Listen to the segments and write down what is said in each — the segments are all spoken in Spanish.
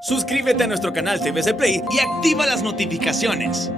Suscríbete a nuestro canal TVC Play y activa las notificaciones.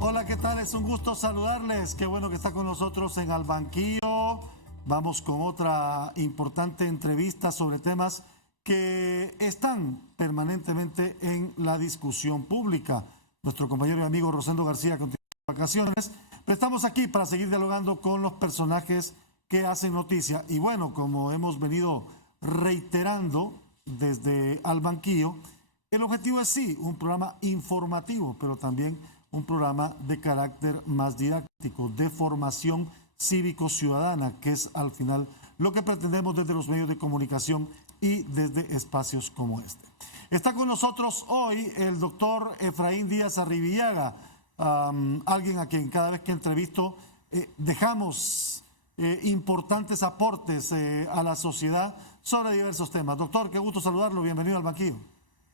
Hola, ¿qué tal? Es un gusto saludarles. Qué bueno que está con nosotros en Al Banquillo. Vamos con otra importante entrevista sobre temas que están permanentemente en la discusión pública. Nuestro compañero y amigo Rosendo García continúa de vacaciones, pero estamos aquí para seguir dialogando con los personajes que hacen noticia. Y bueno, como hemos venido reiterando desde Al Banquillo, el objetivo es sí, un programa informativo, pero también un programa de carácter más didáctico, de formación cívico-ciudadana, que es al final lo que pretendemos desde los medios de comunicación y desde espacios como este. Está con nosotros hoy el doctor Efraín Díaz Arribillaga, alguien a quien cada vez que entrevisto dejamos importantes aportes a la sociedad sobre diversos temas. Doctor, qué gusto saludarlo, bienvenido al Banquillo.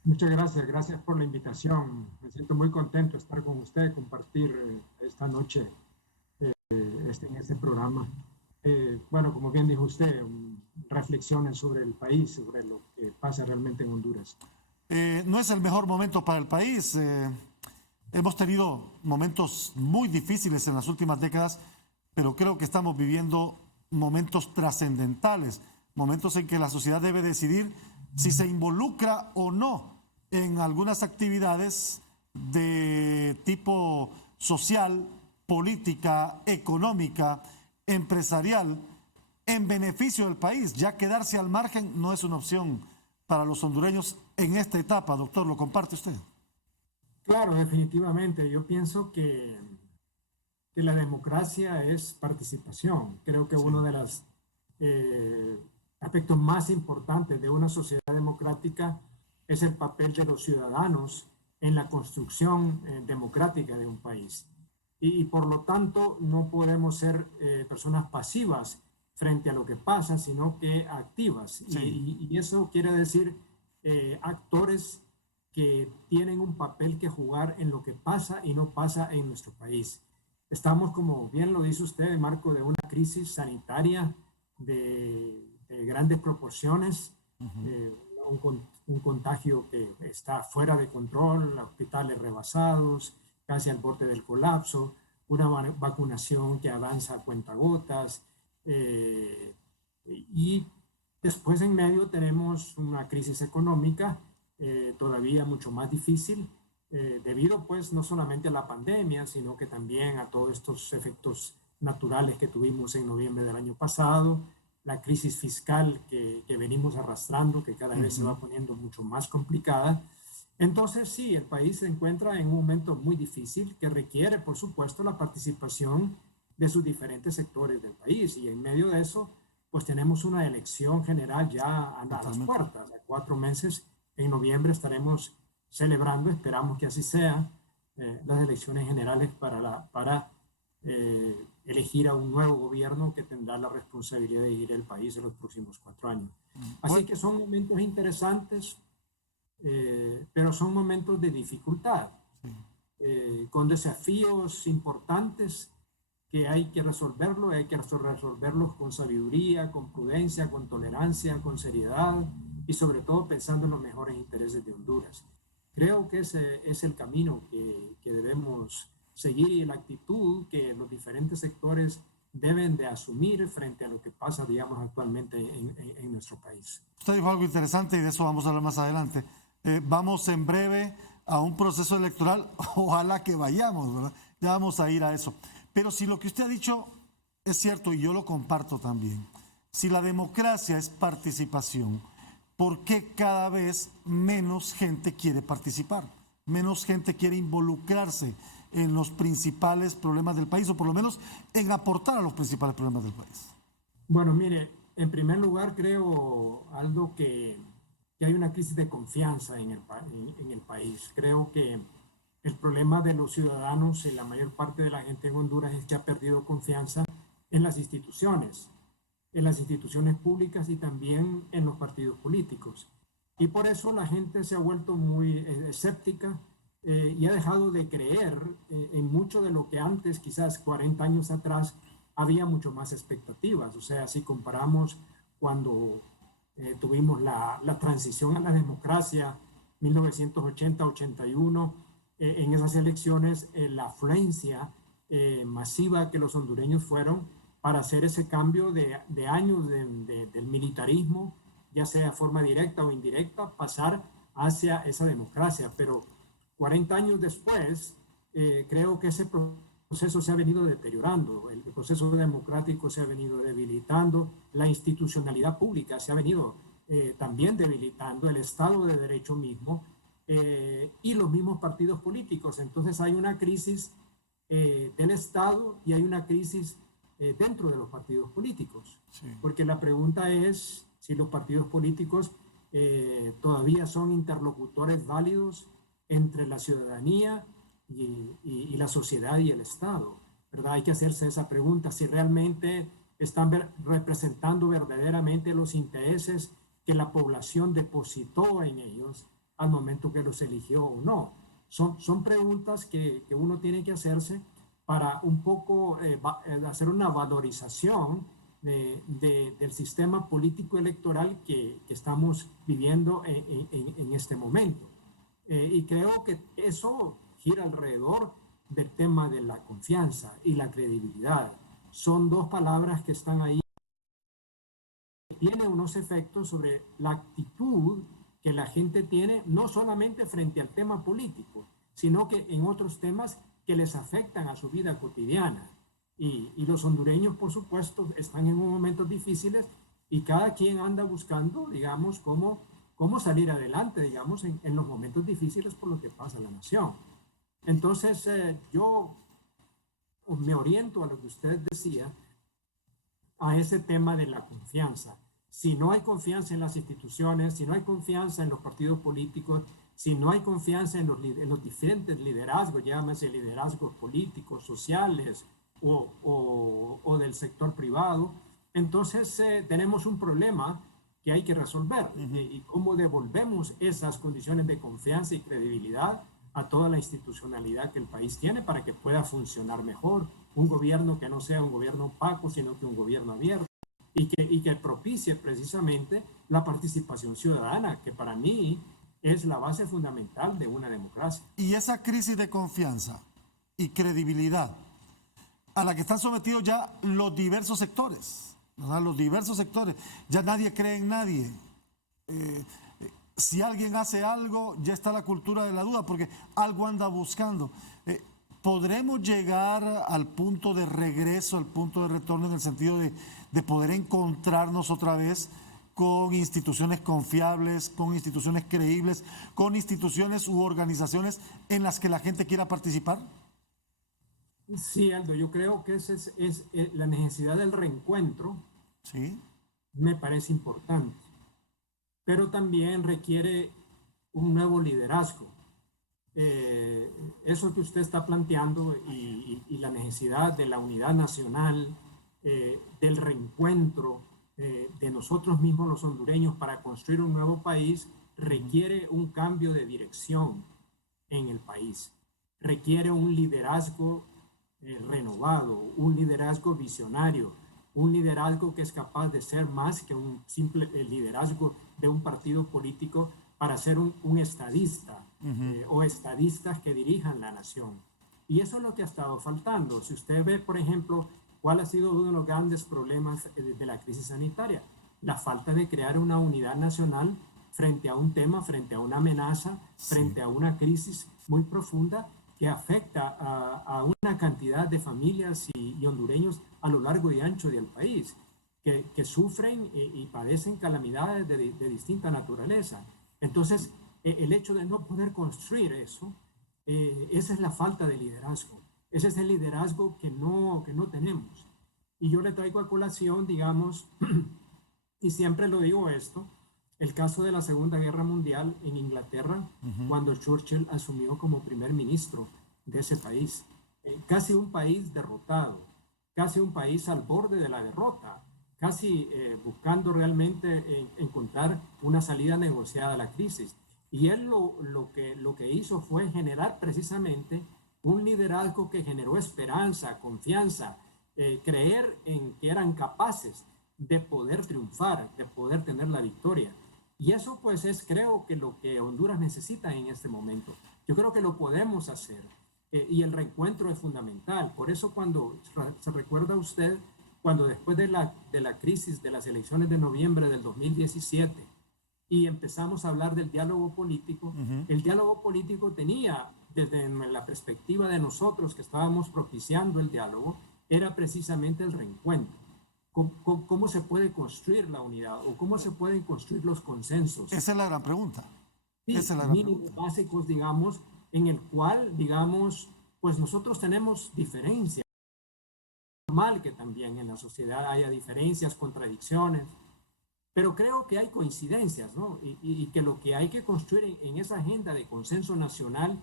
Muchas gracias, gracias por la invitación. Me siento muy contento de estar con usted, compartir esta noche en este programa. Bueno, como bien dijo usted, reflexiones sobre el país, sobre lo que pasa realmente en Honduras. No es el mejor momento para el país. Hemos tenido momentos muy difíciles en las últimas décadas, pero creo que estamos viviendo momentos trascendentales, momentos en que la sociedad debe decidir si se involucra o no en algunas actividades de tipo social, política, económica, empresarial, en beneficio del país. Ya quedarse al margen no es una opción para los hondureños en esta etapa. Doctor, ¿lo comparte usted? Claro, definitivamente. Yo pienso que la democracia es participación. Creo que uno de los aspectos más importantes de una sociedad democrática es el papel de los ciudadanos en la construcción democrática de un país. Y por lo tanto no podemos ser personas pasivas frente a lo que pasa, sino que activas. Sí. Y eso quiere decir actores que tienen un papel que jugar en lo que pasa y no pasa en nuestro país. Estamos, como bien lo dice usted, en marco de una crisis sanitaria de grandes proporciones, un contagio que está fuera de control, hospitales rebasados, casi al borde del colapso, una vacunación que avanza a cuentagotas, y después en medio tenemos una crisis económica todavía mucho más difícil, debido pues no solamente a la pandemia, sino que también a todos estos efectos naturales que tuvimos en noviembre del año pasado, la crisis fiscal que venimos arrastrando, que cada vez se va poniendo mucho más complicada. Entonces sí, el país se encuentra en un momento muy difícil que requiere, por supuesto, la participación de sus diferentes sectores del país, y en medio de eso, pues tenemos una elección general ya a las puertas, a 4 meses. En noviembre estaremos celebrando, esperamos que así sea, las elecciones generales para elegir a un nuevo gobierno que tendrá la responsabilidad de dirigir el país en los próximos 4 años. Así que son momentos interesantes, pero son momentos de dificultad, con desafíos importantes que hay que resolverlos, hay que resolverlos con sabiduría, con prudencia, con tolerancia, con seriedad y sobre todo pensando en los mejores intereses de Honduras. Creo que ese es el camino que debemos seguir y la actitud que los diferentes sectores deben de asumir frente a lo que pasa, digamos, actualmente en nuestro país. Usted dijo algo interesante y de eso vamos a hablar más adelante. Vamos en breve a un proceso electoral, ojalá que vayamos, ¿verdad? Ya vamos a ir a eso. Pero si lo que usted ha dicho es cierto y yo lo comparto también, si la democracia es participación, ¿por qué cada vez menos gente quiere participar? Menos gente quiere involucrarse en los principales problemas del país, o por lo menos en aportar a los principales problemas del país. Bueno, mire, en primer lugar creo, Aldo, que hay una crisis de confianza en el país. Creo que el problema de los ciudadanos y la mayor parte de la gente en Honduras es que ha perdido confianza en las instituciones públicas y también en los partidos políticos. Y por eso la gente se ha vuelto muy escéptica y ha dejado de creer en mucho de lo que antes, quizás 40 años atrás, había mucho más expectativas. O sea, si comparamos cuando tuvimos la transición a la democracia, 1980-81, en esas elecciones, la afluencia masiva que los hondureños fueron para hacer ese cambio de años del militarismo, ya sea de forma directa o indirecta, pasar hacia esa democracia. Pero 40 años después, creo que ese proceso se ha venido deteriorando, el proceso democrático se ha venido debilitando, la institucionalidad pública se ha venido también debilitando, el Estado de Derecho mismo y los mismos partidos políticos. Entonces hay una crisis del Estado y hay una crisis dentro de los partidos políticos. Sí. Porque la pregunta es si los partidos políticos todavía son interlocutores válidos entre la ciudadanía y la sociedad y el Estado, ¿verdad? Hay que hacerse esa pregunta, si realmente están representando verdaderamente los intereses que la población depositó en ellos al momento que los eligió o no. Son preguntas que uno tiene que hacerse para un poco hacer una valorización del sistema político electoral que estamos viviendo en este momento. Y creo que eso gira alrededor del tema de la confianza y la credibilidad. Son dos palabras que están ahí. Tiene unos efectos sobre la actitud que la gente tiene, no solamente frente al tema político, sino que en otros temas que les afectan a su vida cotidiana. Y los hondureños, por supuesto, están en momentos difíciles y cada quien anda buscando, digamos, cómo salir adelante, digamos, en los momentos difíciles por lo que pasa en la nación. Entonces, yo me oriento a lo que usted decía, a ese tema de la confianza. Si no hay confianza en las instituciones, si no hay confianza en los partidos políticos, si no hay confianza en los diferentes liderazgos, llámese liderazgos políticos, sociales o del sector privado, entonces tenemos un problema que hay que resolver. Y cómo devolvemos esas condiciones de confianza y credibilidad a toda la institucionalidad que el país tiene para que pueda funcionar mejor. Un gobierno que no sea un gobierno opaco, sino que un gobierno abierto y que propicie precisamente la participación ciudadana, que para mí es la base fundamental de una democracia. Y esa crisis de confianza y credibilidad a la que están sometidos ya los diversos sectores, ¿verdad? Los diversos sectores, ya nadie cree en nadie. Si alguien hace algo, ya está la cultura de la duda, porque algo anda buscando. ¿Podremos llegar al punto de regreso, al punto de retorno, en el sentido de poder encontrarnos otra vez con instituciones confiables, con instituciones creíbles, con instituciones u organizaciones en las que la gente quiera participar? Sí, Aldo, yo creo que esa es la necesidad del reencuentro. Sí. Me parece importante, pero también requiere un nuevo liderazgo. Eso que usted está planteando y la necesidad de la unidad nacional, del reencuentro de nosotros mismos los hondureños para construir un nuevo país, requiere un cambio de dirección en el país. Requiere un liderazgo renovado, un liderazgo visionario, un liderazgo que es capaz de ser más que un simple liderazgo de un partido político para ser un estadista o estadistas que dirijan la nación. Y eso es lo que ha estado faltando. Si usted ve, por ejemplo, cuál ha sido uno de los grandes problemas de la crisis sanitaria, la falta de crear una unidad nacional frente a un tema, frente a una amenaza, frente a una crisis muy profunda que afecta a una cantidad de familias y hondureños a lo largo y ancho del país, que sufren y padecen calamidades de distinta naturaleza. Entonces, el hecho de no poder construir eso, esa es la falta de liderazgo. Ese es el liderazgo que no tenemos. Y yo le traigo a colación, digamos, y siempre lo digo esto, el caso de la Segunda Guerra Mundial en Inglaterra, cuando Churchill asumió como primer ministro de ese país. Casi un país derrotado, casi un país al borde de la derrota. casi buscando realmente encontrar una salida negociada a la crisis. Y él lo que hizo fue generar precisamente un liderazgo que generó esperanza, confianza, creer en que eran capaces de poder triunfar, de poder tener la victoria. Y eso pues es creo que lo que Honduras necesita en este momento. Yo creo que lo podemos hacer y el reencuentro es fundamental. Por eso cuando se recuerda usted, cuando después de la crisis de las elecciones de noviembre del 2017 y empezamos a hablar del diálogo político, el diálogo político tenía, desde la perspectiva de nosotros que estábamos propiciando el diálogo, era precisamente el reencuentro. ¿Cómo se puede construir la unidad o cómo se pueden construir los consensos? Esa es la gran pregunta. Sí, Esa es la gran mínimos pregunta. básicos, digamos, en el cual, digamos, pues nosotros tenemos diferencias. Es normal que también en la sociedad haya diferencias, contradicciones, pero creo que hay coincidencias, ¿no? Y que lo que hay que construir en esa agenda de consenso nacional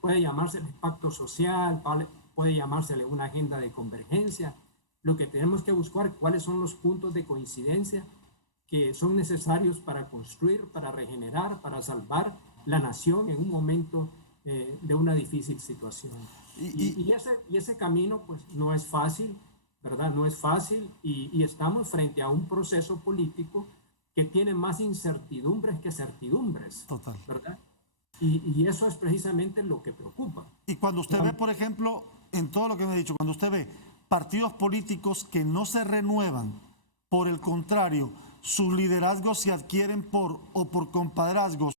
puede llamársele pacto social, puede llamársele una agenda de convergencia. Lo que tenemos que buscar, cuáles son los puntos de coincidencia que son necesarios para construir, para regenerar, para salvar la nación en un momento de una difícil situación. Y ese camino pues no es fácil, ¿verdad? No es fácil y estamos frente a un proceso político que tiene más incertidumbres que certidumbres, Total. ¿verdad? Y eso es precisamente lo que preocupa. Y cuando usted ve, por ejemplo, en todo lo que me ha dicho, cuando usted ve partidos políticos que no se renuevan, por el contrario, sus liderazgos se adquieren por compadrazgos.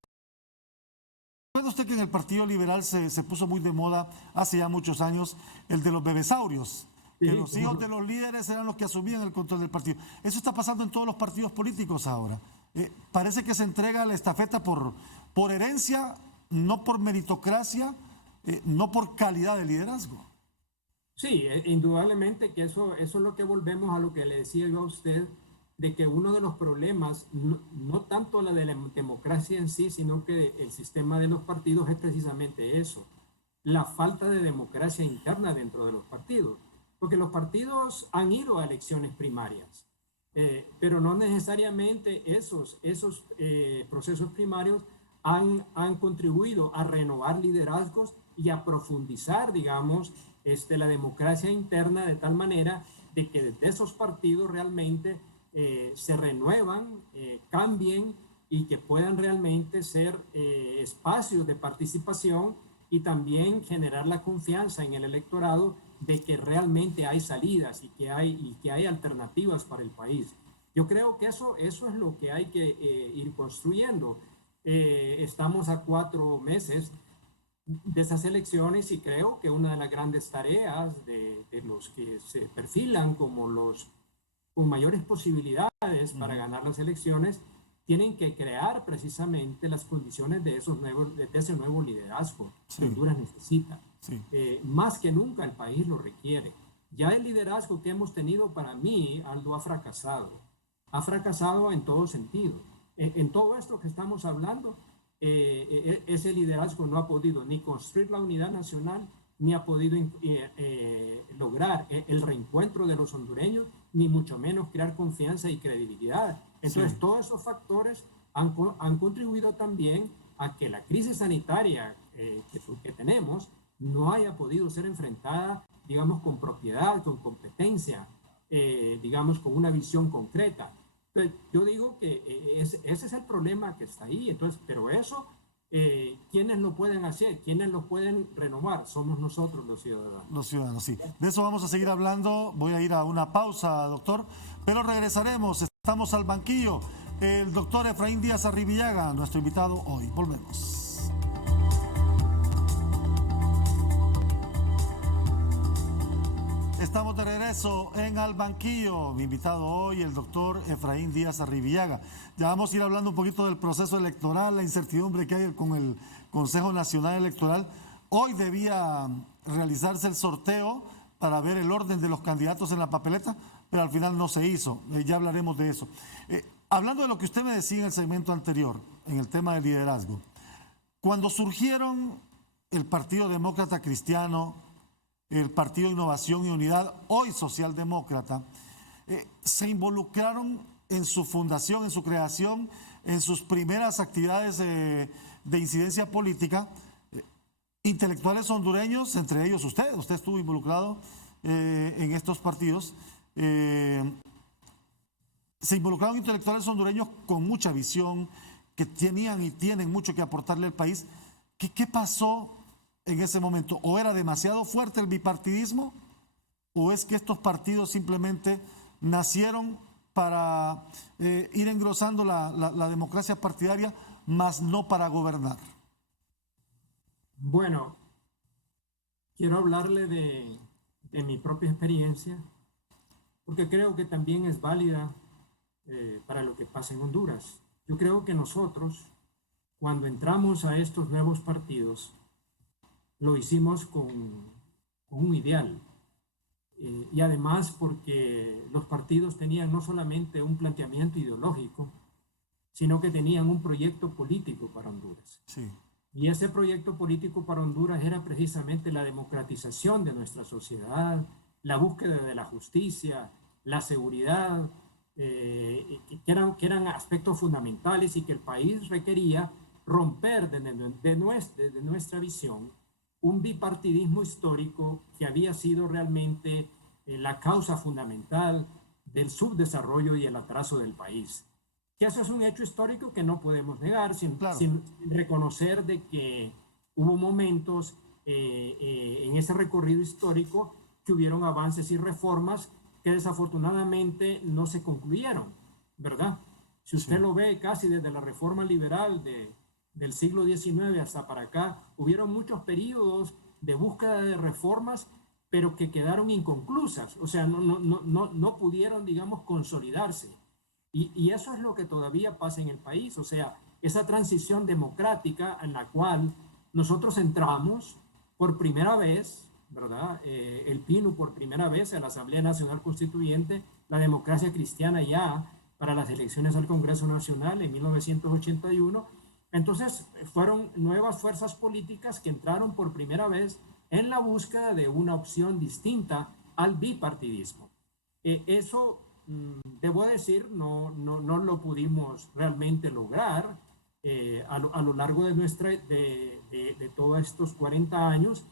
¿Recuerda usted que en el Partido Liberal se puso muy de moda hace ya muchos años el de los bebesaurios? Que los hijos de los líderes eran los que asumían el control del partido. Eso está pasando en todos los partidos políticos ahora. Parece que se entrega la estafeta por herencia, no por meritocracia, no por calidad de liderazgo. Sí, indudablemente que eso es lo que volvemos a lo que le decía yo a usted, de que uno de los problemas, no tanto la de la democracia en sí, sino que el sistema de los partidos es precisamente eso, la falta de democracia interna dentro de los partidos. Porque los partidos han ido a elecciones primarias, pero no necesariamente esos procesos primarios han contribuido a renovar liderazgos y a profundizar, digamos, la democracia interna de tal manera de que desde esos partidos realmente se renuevan, cambien y que puedan realmente ser espacios de participación y también generar la confianza en el electorado de que realmente hay salidas y que hay alternativas para el país. Yo creo que eso es lo que hay que ir construyendo. Estamos a 4 meses de esas elecciones y creo que una de las grandes tareas de los que se perfilan como los con mayores posibilidades para ganar las elecciones tienen que crear precisamente las condiciones de ese nuevo liderazgo que Honduras necesita. Sí. Más que nunca el país lo requiere. Ya el liderazgo que hemos tenido, para mí, Aldo, ha fracasado. Ha fracasado en todo sentido. En todo esto que estamos hablando, ese liderazgo no ha podido ni construir la unidad nacional, ni ha podido lograr el reencuentro de los hondureños, ni mucho menos crear confianza y credibilidad. Entonces, todos esos factores han contribuido también a que la crisis sanitaria que tenemos no haya podido ser enfrentada, digamos, con propiedad, con competencia, digamos, con una visión concreta. Entonces, yo digo que ese es el problema que está ahí. Entonces, pero eso, ¿quiénes lo pueden hacer? ¿Quiénes lo pueden renovar? Somos nosotros los ciudadanos. Los ciudadanos, sí. De eso vamos a seguir hablando. Voy a ir a una pausa, doctor, pero regresaremos. Estamos al banquillo. El doctor Efraín Díaz Arribillaga, nuestro invitado hoy. Volvemos. Estamos de regreso en Al Banquillo. Mi invitado hoy, el doctor Efraín Díaz Arribillaga. Ya vamos a ir hablando un poquito del proceso electoral, la incertidumbre que hay con el Consejo Nacional Electoral. Hoy debía realizarse el sorteo para ver el orden de los candidatos en la papeleta, pero al final no se hizo. Ya hablaremos de eso. Hablando de lo que usted me decía en el segmento anterior, en el tema del liderazgo, cuando surgieron el Partido Demócrata Cristiano, el Partido Innovación y Unidad, hoy socialdemócrata, se involucraron en su fundación, en su creación, en sus primeras actividades de incidencia política, intelectuales hondureños, entre ellos usted estuvo involucrado en estos partidos. Se involucraron intelectuales hondureños con mucha visión, que tenían y tienen mucho que aportarle al país. ¿Qué pasó en ese momento? ¿O era demasiado fuerte el bipartidismo? ¿O es que estos partidos simplemente nacieron para ir engrosando la democracia partidaria, más no para gobernar? Bueno, quiero hablarle de mi propia experiencia, porque creo que también es válida para lo que pasa en Honduras. Yo creo que nosotros, cuando entramos a estos nuevos partidos, lo hicimos con un ideal. Y además porque los partidos tenían no solamente un planteamiento ideológico, sino que tenían un proyecto político para Honduras. Sí. Y ese proyecto político para Honduras era precisamente la democratización de nuestra sociedad, la búsqueda de la justicia, la seguridad, que eran aspectos fundamentales y que el país requería romper de nuestra visión un bipartidismo histórico que había sido realmente la causa fundamental del subdesarrollo y el atraso del país. Que eso es un hecho histórico que no podemos negar sin reconocer de que hubo momentos en ese recorrido histórico que hubieron avances y reformas que desafortunadamente no se concluyeron, ¿verdad? Si usted lo ve casi desde la reforma liberal del siglo XIX hasta para acá, hubieron muchos periodos de búsqueda de reformas, pero que quedaron inconclusas, o sea, no pudieron, digamos, consolidarse. Y eso es lo que todavía pasa en el país, o sea, esa transición democrática en la cual nosotros entramos por primera vez, ¿verdad? El PINU por primera vez a la Asamblea Nacional Constituyente, la democracia cristiana ya para las elecciones al Congreso Nacional en 1981. Entonces fueron nuevas fuerzas políticas que entraron por primera vez en la búsqueda de una opción distinta al bipartidismo. Eso, debo decir, no lo pudimos realmente lograr a lo largo de todos estos 40 años.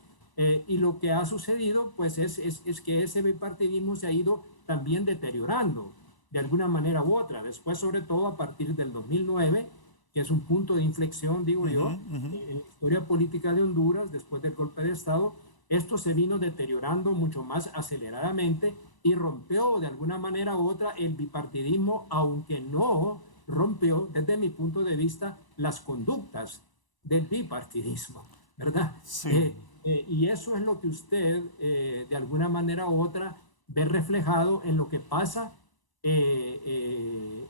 Y lo que ha sucedido pues es que ese bipartidismo se ha ido también deteriorando de alguna manera u otra. Después, sobre todo a partir del 2009, que es un punto de inflexión, digo yo, en la historia política de Honduras, después del golpe de Estado, esto se vino deteriorando mucho más aceleradamente y rompió de alguna manera u otra el bipartidismo, aunque no rompió, desde mi punto de vista, las conductas del bipartidismo, ¿verdad? Sí. Y eso es lo que usted, de alguna manera u otra, ve reflejado en lo que pasa en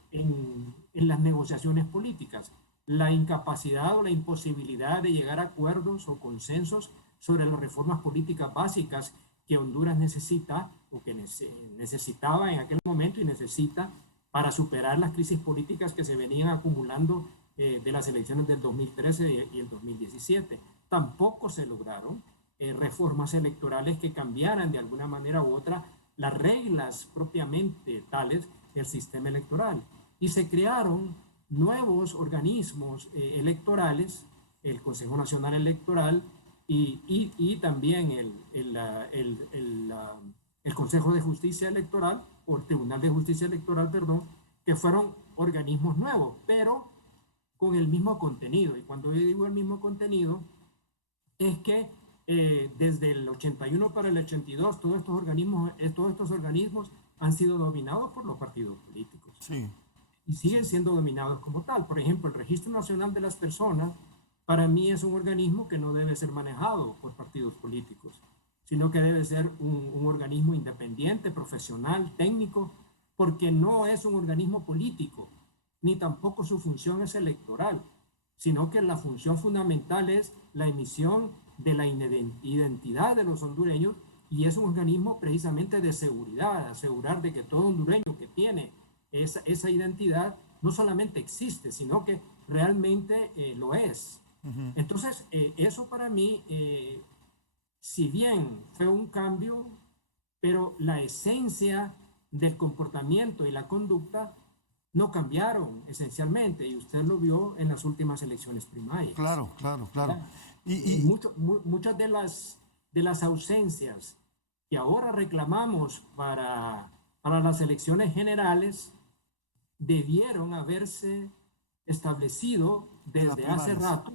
las negociaciones políticas. La incapacidad o la imposibilidad de llegar a acuerdos o consensos sobre las reformas políticas básicas que Honduras necesita o que necesitaba en aquel momento y necesita para superar las crisis políticas que se venían acumulando de las elecciones del 2013 y el 2017. Tampoco se lograron reformas electorales que cambiaran de alguna manera u otra las reglas propiamente tales del sistema electoral. Y se crearon nuevos organismos electorales, el Consejo Nacional Electoral y también el Consejo de Justicia Electoral, o el Tribunal de Justicia Electoral, perdón, que fueron organismos nuevos, pero con el mismo contenido. Y cuando yo digo el mismo contenido, es que desde el 81 para el 82, todos estos organismos han sido dominados por los partidos políticos. Sí. Y siguen siendo dominados como tal. Por ejemplo, el Registro Nacional de las Personas, para mí es un organismo que no debe ser manejado por partidos políticos, sino que debe ser un organismo independiente, profesional, técnico, porque no es un organismo político, ni tampoco su función es electoral, sino que la función fundamental es la emisión de la identidad de los hondureños, y es un organismo precisamente de seguridad, asegurar de que todo hondureño que tiene esa identidad no solamente existe, sino que realmente lo es. Entonces, eso para mí, si bien fue un cambio, pero la esencia del comportamiento y la conducta no cambiaron esencialmente, y usted lo vio en las últimas elecciones primarias. Claro, claro, claro. Muchas de las ausencias que ahora reclamamos para las elecciones generales debieron haberse establecido desde hace rato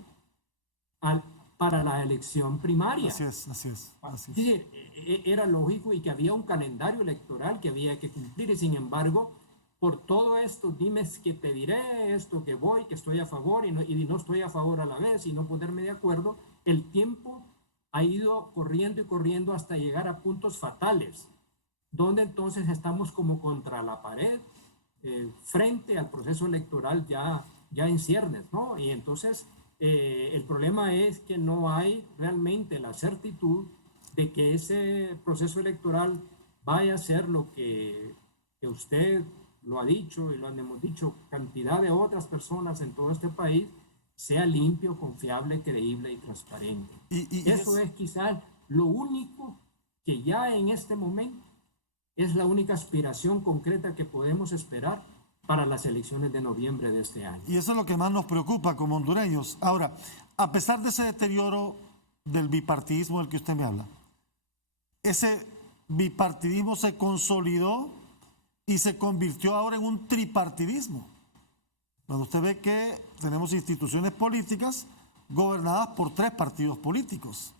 para la elección primaria. Así es, así es. Así es. Es decir, era lógico y que había un calendario electoral que había que cumplir, y sin embargo, por todo esto, dimes que te diré esto, que voy, que estoy a favor y no estoy a favor a la vez, y no ponerme de acuerdo, el tiempo ha ido corriendo y corriendo hasta llegar a puntos fatales, donde entonces estamos como contra la pared, frente al proceso electoral ya en ciernes, ¿no? Y entonces el problema es que no hay realmente la certitud de que ese proceso electoral vaya a ser lo que usted lo ha dicho y lo hemos dicho cantidad de otras personas en todo este país, sea limpio, confiable, creíble y transparente. Eso es quizás lo único que ya en este momento es la única aspiración concreta que podemos esperar para las elecciones de noviembre de este año. Y eso es lo que más nos preocupa como hondureños. Ahora, a pesar de ese deterioro del bipartidismo del que usted me habla, ese bipartidismo se consolidó y se convirtió ahora en un tripartidismo. Cuando usted ve que tenemos instituciones políticas gobernadas por 3 partidos políticos,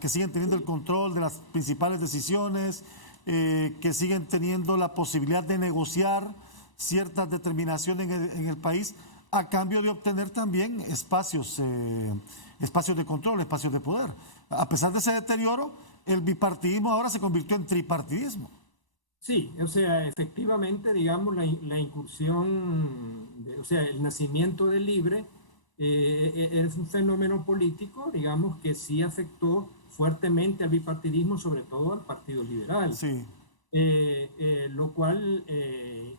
que siguen teniendo el control de las principales decisiones, que siguen teniendo la posibilidad de negociar ciertas determinaciones en el país a cambio de obtener también espacios de control, espacios de poder. A pesar de ese deterioro, el bipartidismo ahora se convirtió en tripartidismo. Sí, o sea, efectivamente, digamos, la incursión, o sea, el nacimiento del LIBRE es un fenómeno político, digamos, que sí afectó fuertemente al bipartidismo, sobre todo al Partido Liberal. Sí. Lo cual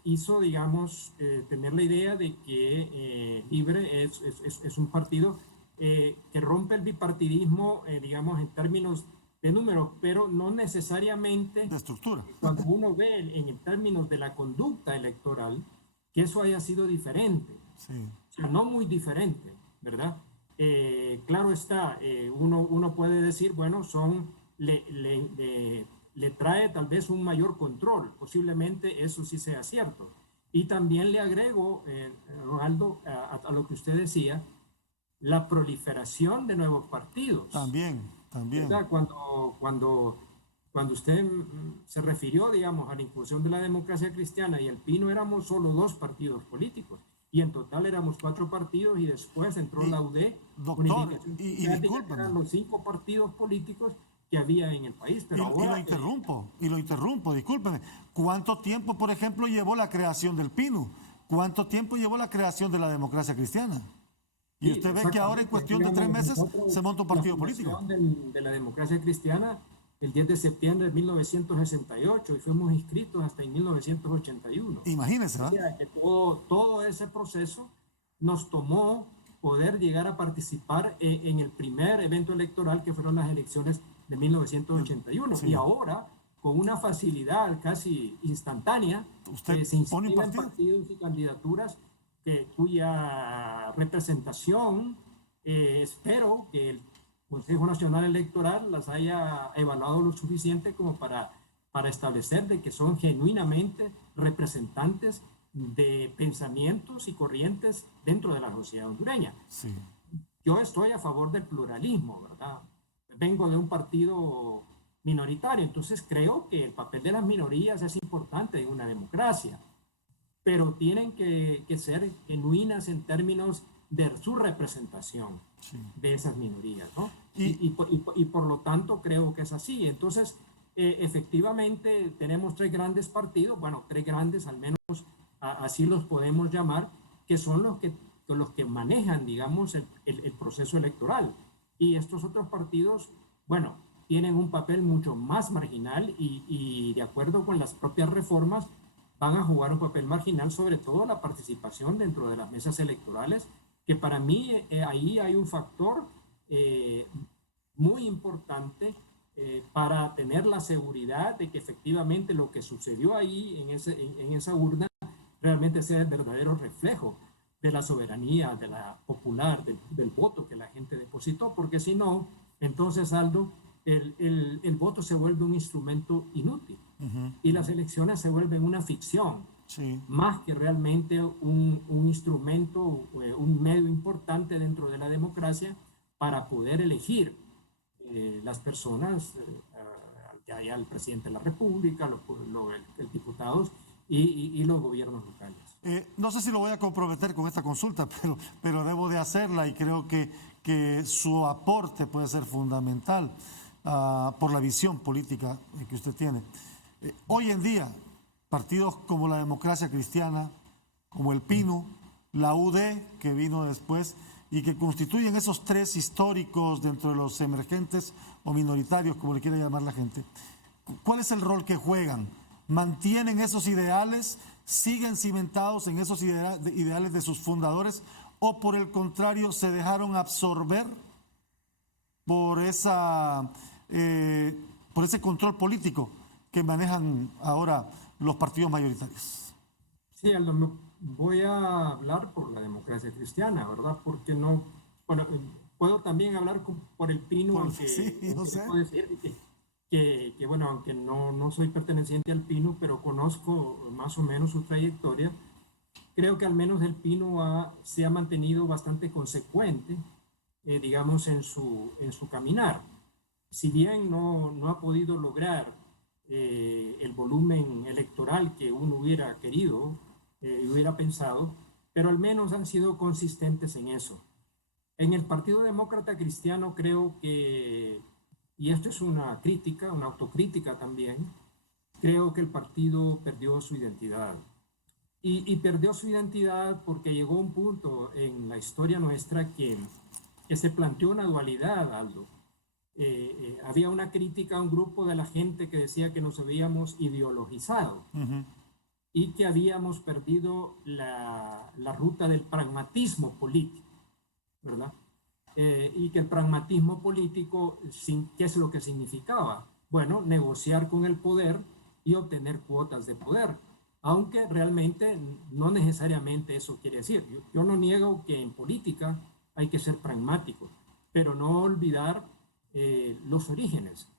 hizo, digamos, tener la idea de que LIBRE es un partido que rompe el bipartidismo, digamos, en términos de números, pero no necesariamente de estructura. Cuando uno ve en términos de la conducta electoral, que eso haya sido diferente. Sí. O sea, no muy diferente, ¿verdad? Claro está, uno puede decir, bueno, le trae tal vez un mayor control, posiblemente eso sí sea cierto. Y también le agrego, Ronaldo, a lo que usted decía, la proliferación de nuevos partidos. También. ¿Verdad? Cuando usted se refirió, digamos, a la incursión de la democracia cristiana y el Pino, éramos solo 2 partidos políticos. Y en total éramos 4 partidos, y después entró la UD. Doctor, y eran los 5 partidos políticos que había en el país. Pero ahora, y lo interrumpo, discúlpeme. ¿Cuánto tiempo, por ejemplo, llevó la creación del PINU? ¿Cuánto tiempo llevó la creación de la democracia cristiana? Y usted ve que ahora en cuestión de 3 meses se monta un partido político. De la democracia cristiana el 10 de septiembre de 1968 y fuimos inscritos hasta en 1981. Imagínese, ¿verdad? O sea, que todo ese proceso nos tomó poder llegar a participar en el primer evento electoral, que fueron las elecciones de 1981. Sí. Y ahora, con una facilidad casi instantánea, se inscriben partidos y candidaturas cuya representación espero que el Consejo Nacional Electoral las haya evaluado lo suficiente como para establecer de que son genuinamente representantes de pensamientos y corrientes dentro de la sociedad hondureña. Sí. Yo estoy a favor del pluralismo, ¿verdad? Vengo de un partido minoritario, entonces creo que el papel de las minorías es importante en una democracia, pero tienen que ser genuinas en términos de su representación, sí, de esas minorías, ¿no? Y por lo tanto creo que es así. Entonces, efectivamente, tenemos 3 grandes partidos, bueno, 3 grandes, al menos así los podemos llamar, que son los que manejan, digamos, el proceso electoral. Y estos otros partidos, bueno, tienen un papel mucho más marginal y de acuerdo con las propias reformas, van a jugar un papel marginal, sobre todo la participación dentro de las mesas electorales, que para mí ahí hay un factor muy importante para tener la seguridad de que efectivamente lo que sucedió ahí en esa urna realmente sea el verdadero reflejo de la soberanía, de la popular, del voto que la gente depositó, porque si no, entonces, Aldo, el voto se vuelve un instrumento inútil y las elecciones se vuelven una ficción, más que realmente un instrumento, un medio importante dentro de la democracia para poder elegir las personas, que haya el presidente de la República, el diputados y los gobiernos locales. No sé si lo voy a comprometer con esta consulta, pero debo de hacerla y creo que su aporte puede ser fundamental por la visión política que usted tiene. Hoy en día, partidos como la Democracia Cristiana, como el PINU, la UD, que vino después, y que constituyen esos tres históricos dentro de los emergentes o minoritarios, como le quiera llamar la gente. ¿Cuál es el rol que juegan? ¿Mantienen esos ideales? ¿Siguen cimentados en esos ideales de sus fundadores? ¿O por el contrario se dejaron absorber por ese control político que manejan ahora los partidos mayoritarios? Sí, voy a hablar por la Democracia Cristiana, ¿verdad? Porque no, bueno, puedo también hablar por el PINU, aunque sí, no sé. puedo decir que bueno, aunque no soy perteneciente al PINU, pero conozco más o menos su trayectoria. Creo que al menos el PINU se ha mantenido bastante consecuente, digamos, en su caminar. Si bien no ha podido lograr el volumen electoral que uno hubiera querido, hubiera pensado, pero al menos han sido consistentes en eso. En el Partido Demócrata Cristiano creo que, y esto es una crítica, una autocrítica también, creo que el partido perdió su identidad. Y perdió su identidad porque llegó un punto en la historia nuestra que se planteó una dualidad, Aldo. Había una crítica a un grupo de la gente que decía que nos habíamos ideologizado y que habíamos perdido la ruta del pragmatismo político, ¿verdad? Y que el pragmatismo político, ¿qué es lo que significaba? Bueno, negociar con el poder y obtener cuotas de poder, aunque realmente no necesariamente eso quiere decir. Yo no niego que en política hay que ser pragmático, pero no olvidar los orígenes,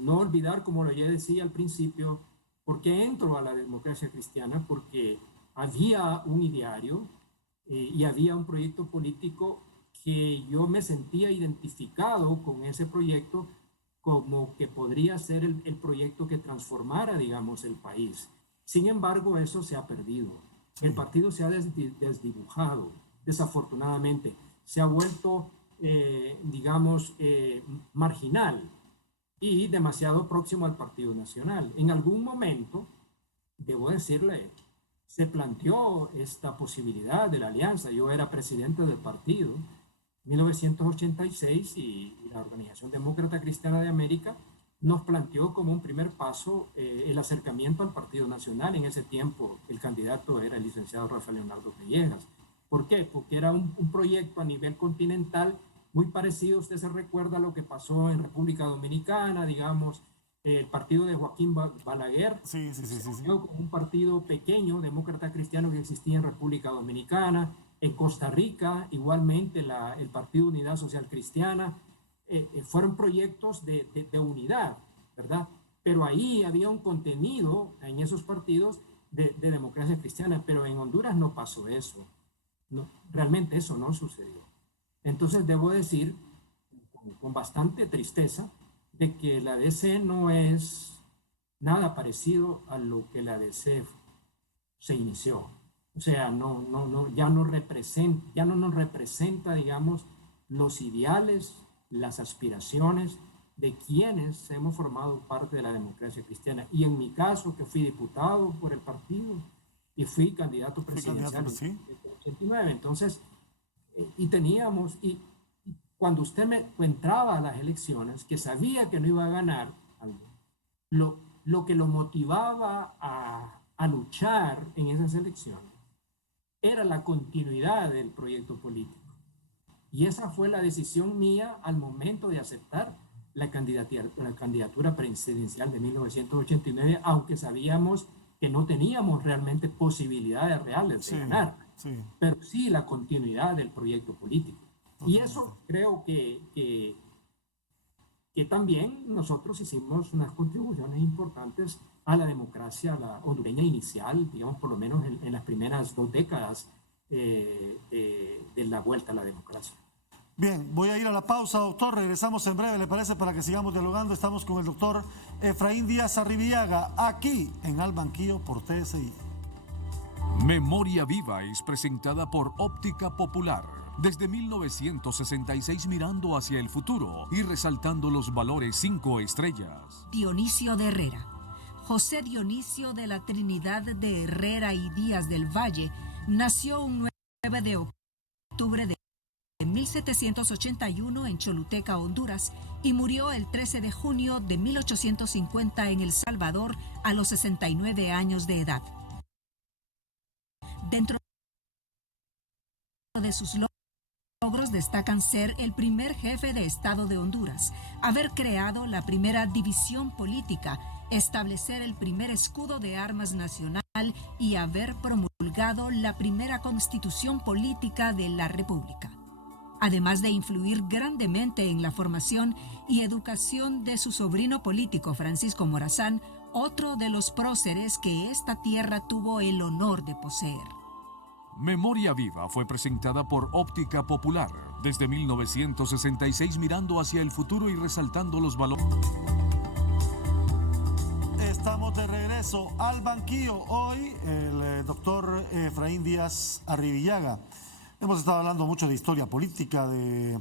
no olvidar, como lo ya decía al principio, por qué entro a la Democracia Cristiana, porque había un ideario y había un proyecto político que yo me sentía identificado con ese proyecto como que podría ser el proyecto que transformara, digamos, el país. Sin embargo, eso se ha perdido. Sí. El partido se ha desdibujado, desafortunadamente. Se ha vuelto, digamos, marginal y demasiado próximo al Partido Nacional. En algún momento, debo decirle, se planteó esta posibilidad de la alianza. Yo era presidente del partido en 1986 y la Organización Demócrata Cristiana de América nos planteó como un primer paso el acercamiento al Partido Nacional. En ese tiempo el candidato era el licenciado Rafael Leonardo Villegas. ¿Por qué? Porque era un proyecto a nivel continental muy parecido. Usted se recuerda lo que pasó en República Dominicana, digamos, el partido de Joaquín Balaguer. Sí. Como un partido pequeño, demócrata cristiano, que existía en República Dominicana. En Costa Rica, igualmente, el Partido Unidad Social Cristiana. Fueron proyectos de unidad, ¿verdad? Pero ahí había un contenido en esos partidos de democracia cristiana, pero en Honduras no pasó eso. No, realmente eso no sucedió. Entonces debo decir, con bastante tristeza, de que la DC no es nada parecido a lo que la DC se inició. O sea, ya no nos representa, digamos, los ideales, las aspiraciones de quienes hemos formado parte de la democracia cristiana. Y en mi caso, que fui diputado por el partido y fui candidato presidencial en 1989. Entonces, y cuando usted entraba a las elecciones, que sabía que no iba a ganar algo, lo que lo motivaba a luchar en esas elecciones era la continuidad del proyecto político. Y esa fue la decisión mía al momento de aceptar la candidatura presidencial de 1989, aunque sabíamos que no teníamos realmente posibilidades reales de ganar, pero sí la continuidad del proyecto político. Y eso creo que también nosotros hicimos unas contribuciones importantes a la democracia, a la hondureña inicial, digamos, por lo menos en las primeras 2 décadas de la vuelta a la democracia. Bien, voy a ir a la pausa, doctor. Regresamos en breve, ¿le parece? Para que sigamos dialogando. Estamos con el doctor Efraín Díaz Arribillaga, aquí en Al Banquillo por TSI. Memoria Viva es presentada por Óptica Popular. Desde 1966 mirando hacia el futuro y resaltando los valores 5 estrellas. Dionisio de Herrera. José Dionisio de la Trinidad de Herrera y Díaz del Valle nació un 9 de octubre de 1781 en Choluteca, Honduras, y murió el 13 de junio de 1850 en El Salvador a los 69 años de edad. Dentro de sus logros destacan ser el primer jefe de Estado de Honduras, haber creado la primera división política, establecer el primer escudo de armas nacional y haber promulgado la primera constitución política de la República. Además de influir grandemente en la formación y educación de su sobrino político Francisco Morazán, otro de los próceres que esta tierra tuvo el honor de poseer. Memoria Viva fue presentada por Óptica Popular desde 1966 mirando hacia el futuro y resaltando los valores. Estamos de regreso al banquillo. Hoy el doctor Efraín Díaz Arribillaga. Hemos estado hablando mucho de historia política, de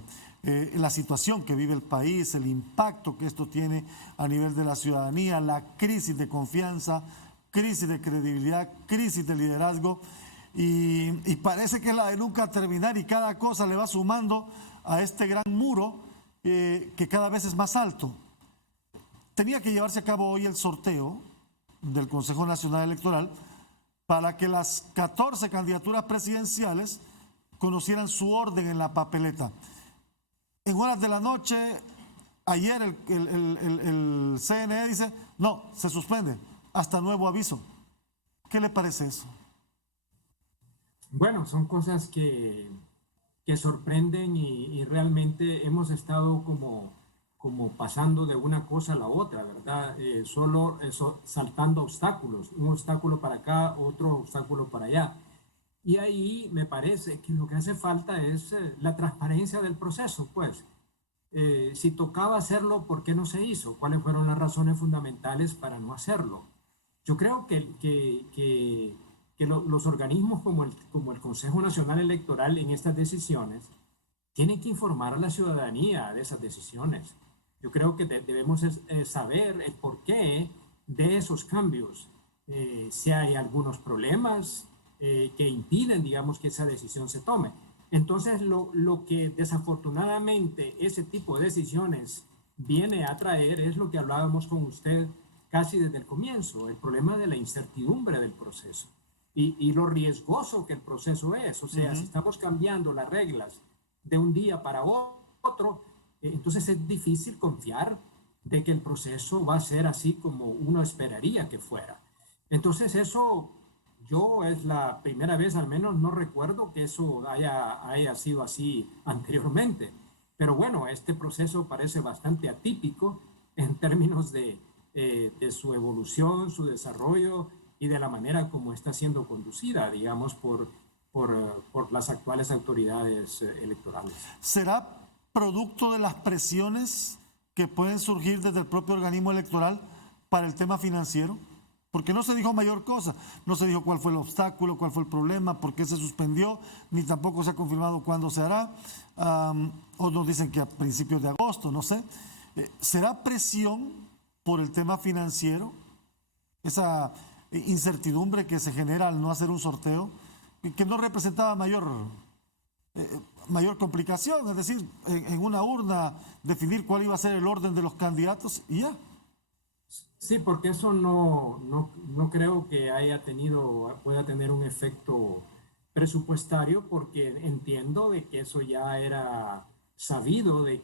la situación que vive el país, el impacto que esto tiene a nivel de la ciudadanía, la crisis de confianza, crisis de credibilidad, crisis de liderazgo. Y parece que es la de nunca terminar y cada cosa le va sumando a este gran muro que cada vez es más alto. Tenía que llevarse a cabo hoy el sorteo del Consejo Nacional Electoral para que las 14 candidaturas presidenciales conocieran su orden en la papeleta. En horas de la noche, ayer el CNE dice, no, se suspende, hasta nuevo aviso. ¿Qué le parece eso? Bueno, son cosas que sorprenden y realmente hemos estado como pasando de una cosa a la otra, ¿verdad? Solo saltando obstáculos, un obstáculo para acá, otro obstáculo para allá. Y ahí me parece que lo que hace falta es la transparencia del proceso, pues. Si tocaba hacerlo, ¿por qué no se hizo? ¿Cuáles fueron las razones fundamentales para no hacerlo? Yo creo que los organismos como el Consejo Nacional Electoral en estas decisiones tienen que informar a la ciudadanía de esas decisiones. Yo creo que debemos saber el porqué de esos cambios, si hay algunos problemas que impiden, digamos, que esa decisión se tome. Entonces, lo que desafortunadamente ese tipo de decisiones viene a traer es lo que hablábamos con usted casi desde el comienzo, el problema de la incertidumbre del proceso y lo riesgoso que el proceso es. O sea, si estamos cambiando las reglas de un día para otro, entonces es difícil confiar de que el proceso va a ser así como uno esperaría que fuera. Entonces eso, yo es la primera vez, al menos no recuerdo que eso haya sido así anteriormente. Pero bueno, este proceso parece bastante atípico en términos de su evolución, su desarrollo y de la manera como está siendo conducida, digamos, por las actuales autoridades electorales. ¿Será producto de las presiones que pueden surgir desde el propio organismo electoral para el tema financiero? Porque no se dijo mayor cosa, no se dijo cuál fue el obstáculo, cuál fue el problema, por qué se suspendió, ni tampoco se ha confirmado cuándo se hará. Otros dicen que a principios de agosto, no sé. ¿Será presión por el tema financiero? Esa incertidumbre que se genera al no hacer un sorteo, que no representaba mayor complicación, es decir, en una urna definir cuál iba a ser el orden de los candidatos y ya. Sí, porque eso no creo que pueda tener un efecto presupuestario, porque entiendo de que eso ya era sabido, de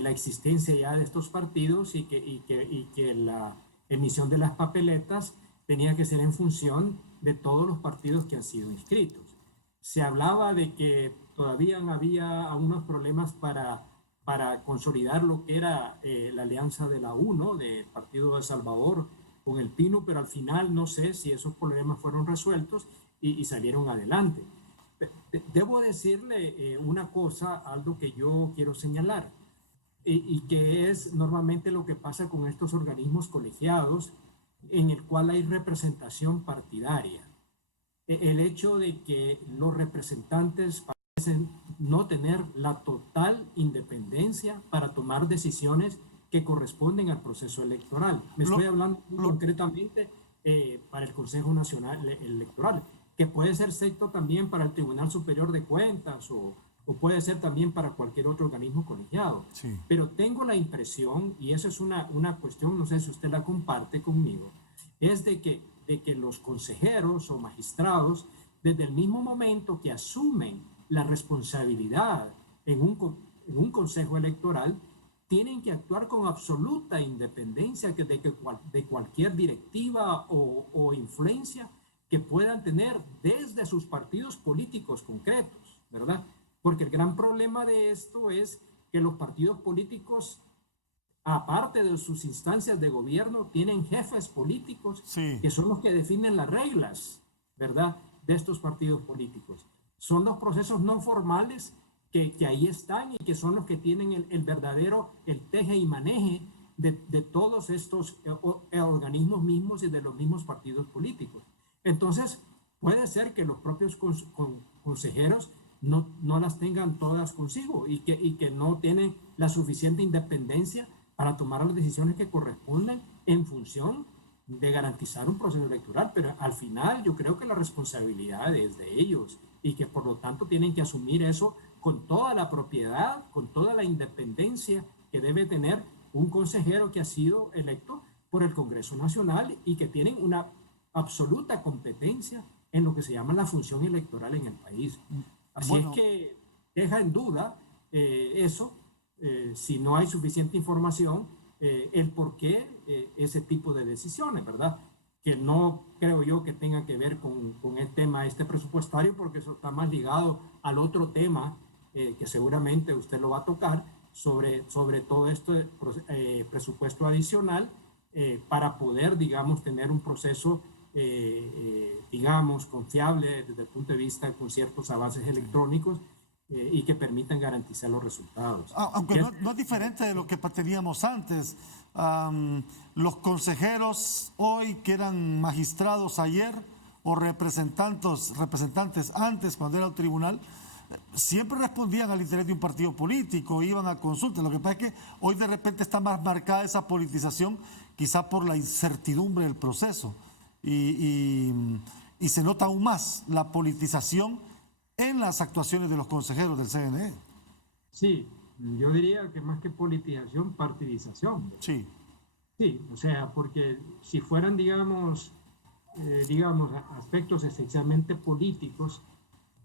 la existencia ya de estos partidos y que la emisión de las papeletas tenía que ser en función de todos los partidos que han sido inscritos. Se hablaba de que todavía había algunos problemas para consolidar lo que era la alianza de la U, ¿no? Del Partido de Salvador con el Pino, pero al final no sé si esos problemas fueron resueltos y salieron adelante. Debo decirle una cosa, algo que yo quiero señalar, y que es normalmente lo que pasa con estos organismos colegiados en el cual hay representación partidaria. El hecho de que los representantes parecen no tener la total independencia para tomar decisiones que corresponden al proceso electoral. Estoy hablando concretamente para el Consejo Nacional Electoral, que puede ser secto también para el Tribunal Superior de Cuentas o puede ser también para cualquier otro organismo colegiado. Sí. Pero tengo la impresión, y esa es una cuestión, no sé si usted la comparte conmigo, es de que los consejeros o magistrados, desde el mismo momento que asumen la responsabilidad en un consejo electoral, tienen que actuar con absoluta independencia de cualquier directiva o influencia que puedan tener desde sus partidos políticos concretos, ¿verdad? Porque el gran problema de esto es que los partidos políticos, aparte de sus instancias de gobierno, tienen jefes políticos que son los que definen las reglas, ¿verdad?, de estos partidos políticos. Son los procesos no formales que ahí están y que son los que tienen el verdadero, el teje y maneje de todos estos organismos mismos y de los mismos partidos políticos. Entonces, puede ser que los propios consejeros no las tengan todas consigo y que no tienen la suficiente independencia para tomar las decisiones que corresponden en función de garantizar un proceso electoral. Pero al final yo creo que la responsabilidad es de ellos y que por lo tanto tienen que asumir eso con toda la propiedad, con toda la independencia que debe tener un consejero que ha sido electo por el Congreso Nacional y que tienen una absoluta competencia en lo que se llama la función electoral en el país. Así es que deja en duda eso, si no hay suficiente información, el por qué ese tipo de decisiones, ¿verdad? Que no creo yo que tenga que ver con el tema presupuestario, porque eso está más ligado al otro tema que seguramente usted lo va a tocar, sobre todo esto presupuesto adicional para poder, digamos, tener un proceso digamos, confiable desde el punto de vista con ciertos avances electrónicos y que permitan garantizar los resultados. Aunque no es diferente de lo que teníamos antes. Los consejeros hoy que eran magistrados ayer o representantes antes cuando era un tribunal, siempre respondían al interés de un partido político, iban a consultas. Lo que pasa es que hoy de repente está más marcada esa politización, quizá por la incertidumbre del proceso. Y se nota aún más la politización en las actuaciones de los consejeros del CNE. Sí, yo diría que más que politización, partidización. Sí. Sí, o sea, porque si fueran, digamos, aspectos esencialmente políticos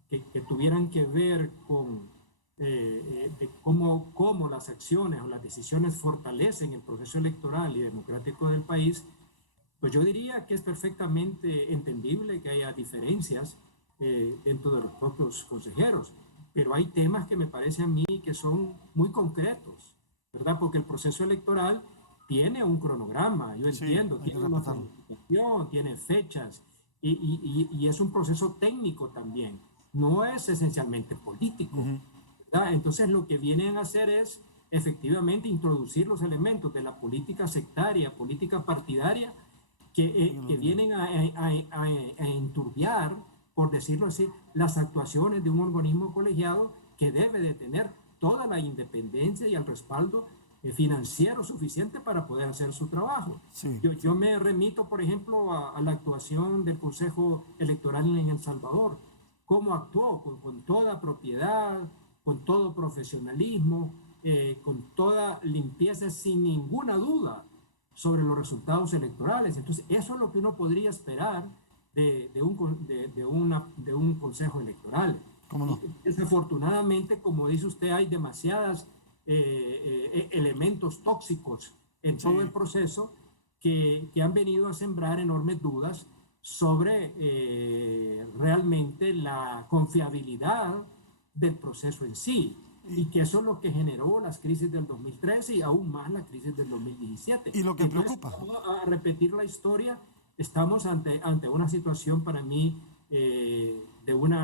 que tuvieran que ver con de cómo las acciones o las decisiones fortalecen el proceso electoral y democrático del país, pues yo diría que es perfectamente entendible que haya diferencias dentro de los propios consejeros, pero hay temas que me parece a mí que son muy concretos, ¿verdad? Porque el proceso electoral tiene un cronograma, yo entiendo, tiene una planificación, tiene fechas y es un proceso técnico también, no es esencialmente político, ¿verdad? Entonces lo que vienen a hacer es efectivamente introducir los elementos de la política sectaria, política partidaria, que vienen a enturbiar, por decirlo así, las actuaciones de un organismo colegiado que debe de tener toda la independencia y el respaldo financiero suficiente para poder hacer su trabajo. Sí. Yo me remito, por ejemplo, a la actuación del Consejo Electoral en El Salvador, cómo actuó con toda propiedad, con todo profesionalismo, con toda limpieza, sin ninguna duda sobre los resultados electorales. Entonces, eso es lo que uno podría esperar de un consejo electoral. ¿Cómo no? Desafortunadamente, como dice usted, hay demasiadas elementos tóxicos en todo el proceso que han venido a sembrar enormes dudas sobre realmente la confiabilidad del proceso en sí. Y que eso es lo que generó las crisis del 2013 y aún más la crisis del 2017. Y lo que preocupa. A repetir la historia, estamos ante una situación para mí de un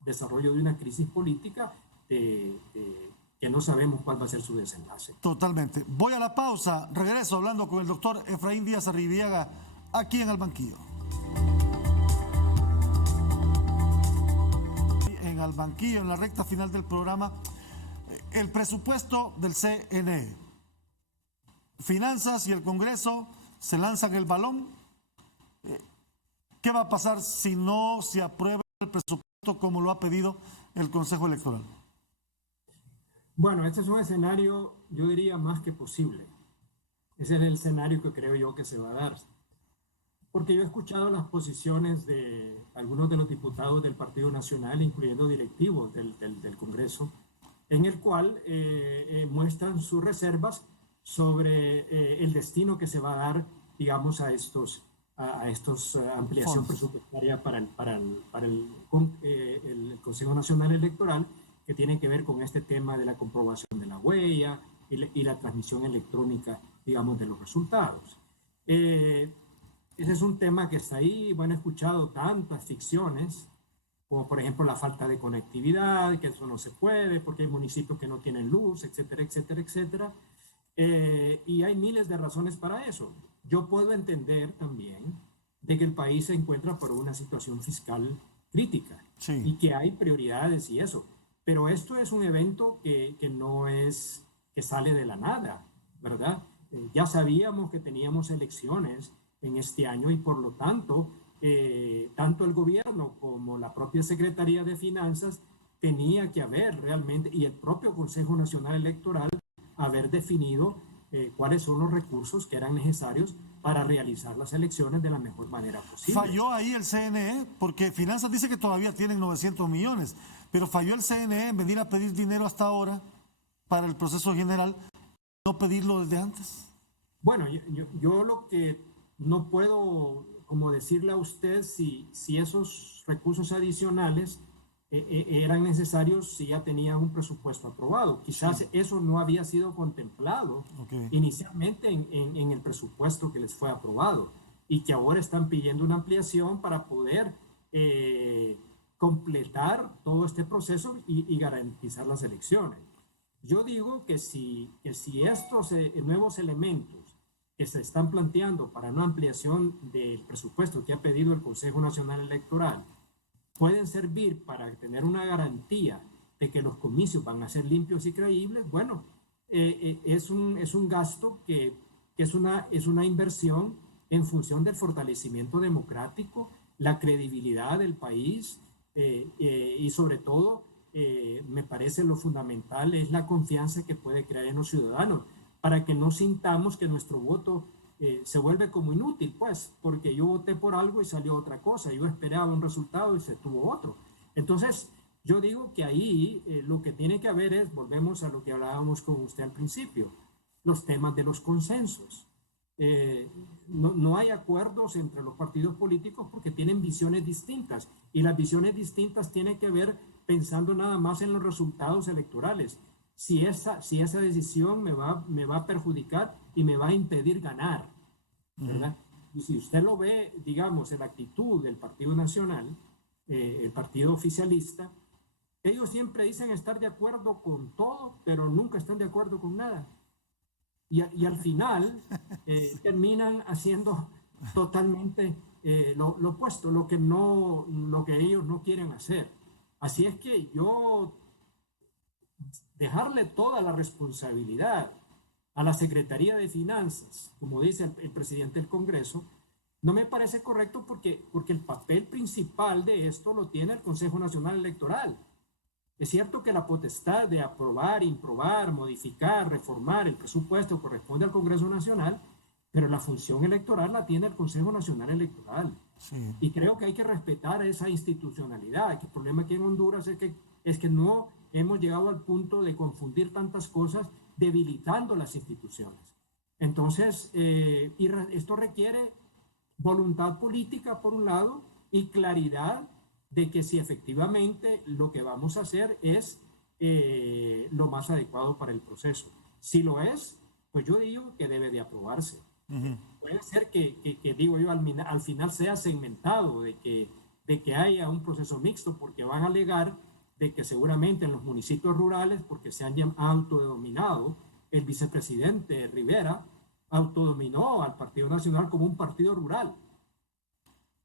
desarrollo de una crisis política que no sabemos cuál va a ser su desenlace. Totalmente. Voy a la pausa, regreso hablando con el doctor Efraín Díaz Arribiaga aquí en el banquillo. En el banquillo, en la recta final del programa, el presupuesto del CNE. Finanzas y el Congreso se lanzan el balón. ¿Qué va a pasar si no se aprueba el presupuesto como lo ha pedido el Consejo Electoral? Bueno, este es un escenario, yo diría, más que posible. Ese es el escenario que creo yo que se va a dar. Porque yo he escuchado las posiciones de algunos de los diputados del Partido Nacional, incluyendo directivos del Congreso, en el cual muestran sus reservas sobre el destino que se va a dar, digamos, a estos ampliación presupuestaria para el Consejo Nacional Electoral, que tiene que ver con este tema de la comprobación de la huella y la transmisión electrónica, digamos, de los resultados. Ese es un tema que está ahí. Bueno, he escuchado tantas ficciones, como por ejemplo la falta de conectividad, que eso no se puede porque hay municipios que no tienen luz, etcétera, etcétera, etcétera. Y hay miles de razones para eso. Yo puedo entender también de que el país se encuentra por una situación fiscal crítica y que hay prioridades y eso. Pero esto es un evento que no es que sale de la nada, ¿verdad? Ya sabíamos que teníamos elecciones en este año y por lo tanto, tanto el gobierno como la propia Secretaría de Finanzas tenía que haber realmente, y el propio Consejo Nacional Electoral, haber definido cuáles son los recursos que eran necesarios para realizar las elecciones de la mejor manera posible. Falló ahí el CNE, porque Finanzas dice que todavía tienen 900 millones, pero falló el CNE en venir a pedir dinero hasta ahora para el proceso general, no pedirlo desde antes. Bueno, yo lo que no puedo como decirle a usted si esos recursos adicionales eran necesarios si ya tenía un presupuesto aprobado. Quizás eso no había sido contemplado inicialmente en el presupuesto que les fue aprobado y que ahora están pidiendo una ampliación para poder completar todo este proceso y garantizar las elecciones. Yo digo que si estos nuevos elementos que se están planteando para una ampliación del presupuesto que ha pedido el Consejo Nacional Electoral pueden servir para tener una garantía de que los comicios van a ser limpios y creíbles, bueno, es un gasto que es una inversión en función del fortalecimiento democrático, la credibilidad del país y sobre todo, me parece lo fundamental es la confianza que puede crear en los ciudadanos para que no sintamos que nuestro voto se vuelve como inútil, pues, porque yo voté por algo y salió otra cosa, yo esperaba un resultado y se tuvo otro. Entonces, yo digo que ahí lo que tiene que haber es, volvemos a lo que hablábamos con usted al principio, los temas de los consensos. No hay acuerdos entre los partidos políticos porque tienen visiones distintas y las visiones distintas tienen que ver pensando nada más en los resultados electorales. Si esa decisión me va a perjudicar y me va a impedir ganar, ¿verdad? Y si usted lo ve, digamos, en la actitud del Partido Nacional, el partido oficialista, ellos siempre dicen estar de acuerdo con todo, pero nunca están de acuerdo con nada. Y al final terminan haciendo totalmente lo opuesto, lo que ellos no quieren hacer. Así es que yo dejarle toda la responsabilidad a la Secretaría de Finanzas, como dice el presidente del Congreso, no me parece correcto porque el papel principal de esto lo tiene el Consejo Nacional Electoral. Es cierto que la potestad de aprobar, improbar, modificar, reformar el presupuesto corresponde al Congreso Nacional, pero la función electoral la tiene el Consejo Nacional Electoral. Sí. Y creo que hay que respetar esa institucionalidad. El problema aquí en Honduras es que no hemos llegado al punto de confundir tantas cosas, debilitando las instituciones. Entonces, esto requiere voluntad política, por un lado, y claridad de que si efectivamente lo que vamos a hacer es lo más adecuado para el proceso. Si lo es, pues yo digo que debe de aprobarse. Puede ser que digo yo, al final sea segmentado, de que haya un proceso mixto, porque van a alegar de que seguramente en los municipios rurales, porque se han autodenominado, el vicepresidente Rivera autodominó al Partido Nacional como un partido rural,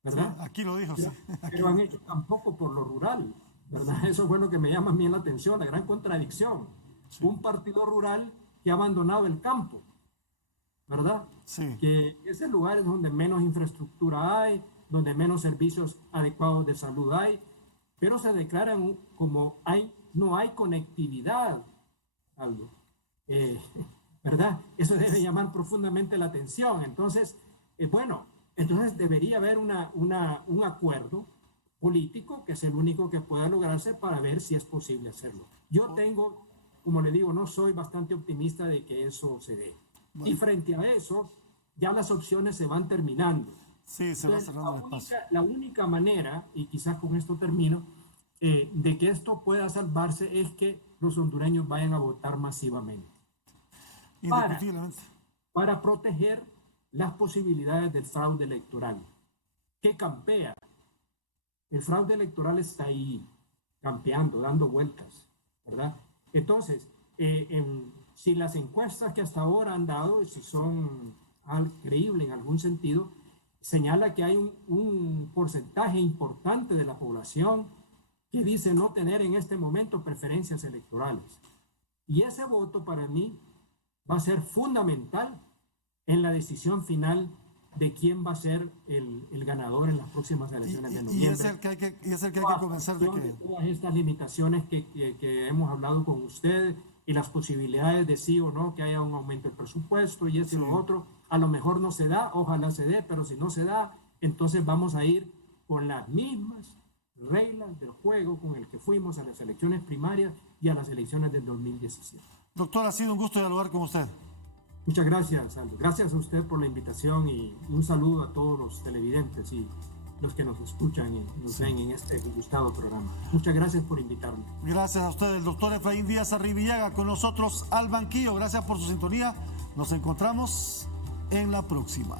¿verdad? Sí, aquí lo dijo, pero, sí. Pero han hecho tampoco por lo rural, ¿verdad? Eso fue lo que me llama a mí la atención, la gran contradicción. Sí. Un partido rural que ha abandonado el campo, ¿verdad? Sí. Que ese lugar es donde menos infraestructura hay, donde menos servicios adecuados de salud hay, pero se declaran como no hay conectividad, Aldo. ¿Verdad? Eso debe llamar profundamente la atención. Entonces, entonces debería haber un acuerdo político que es el único que pueda lograrse para ver si es posible hacerlo. Yo tengo, como le digo, no soy bastante optimista de que eso se dé. Bueno. Y frente a eso, ya las opciones se van terminando. Sí, se va cerrando el espacio. La única manera, y quizás con esto termino, de que esto pueda salvarse es que los hondureños vayan a votar masivamente. Para proteger las posibilidades del fraude electoral, que campea. El fraude electoral está ahí, campeando, dando vueltas, ¿verdad? Entonces, si las encuestas que hasta ahora han dado, si son creíbles en algún sentido, señala que hay un porcentaje importante de la población que dice no tener en este momento preferencias electorales. Y ese voto para mí va a ser fundamental en la decisión final de quién va a ser el ganador en las próximas elecciones de noviembre. Y es el que hay que convencer de que... Todas estas limitaciones que hemos hablado con usted y las posibilidades de sí o no, que haya un aumento del presupuesto y eso y lo otro, a lo mejor no se da, ojalá se dé, pero si no se da, entonces vamos a ir con las mismas reglas del juego con el que fuimos a las elecciones primarias y a las elecciones del 2017. Doctor, ha sido un gusto dialogar con usted. Muchas gracias, Aldo. Gracias a usted por la invitación y un saludo a todos los televidentes y los que nos escuchan y nos ven en este gustado programa. Muchas gracias por invitarme. Gracias a usted, el doctor Efraín Díaz Arribillaga, con nosotros al banquillo. Gracias por su sintonía. Nos encontramos en la próxima.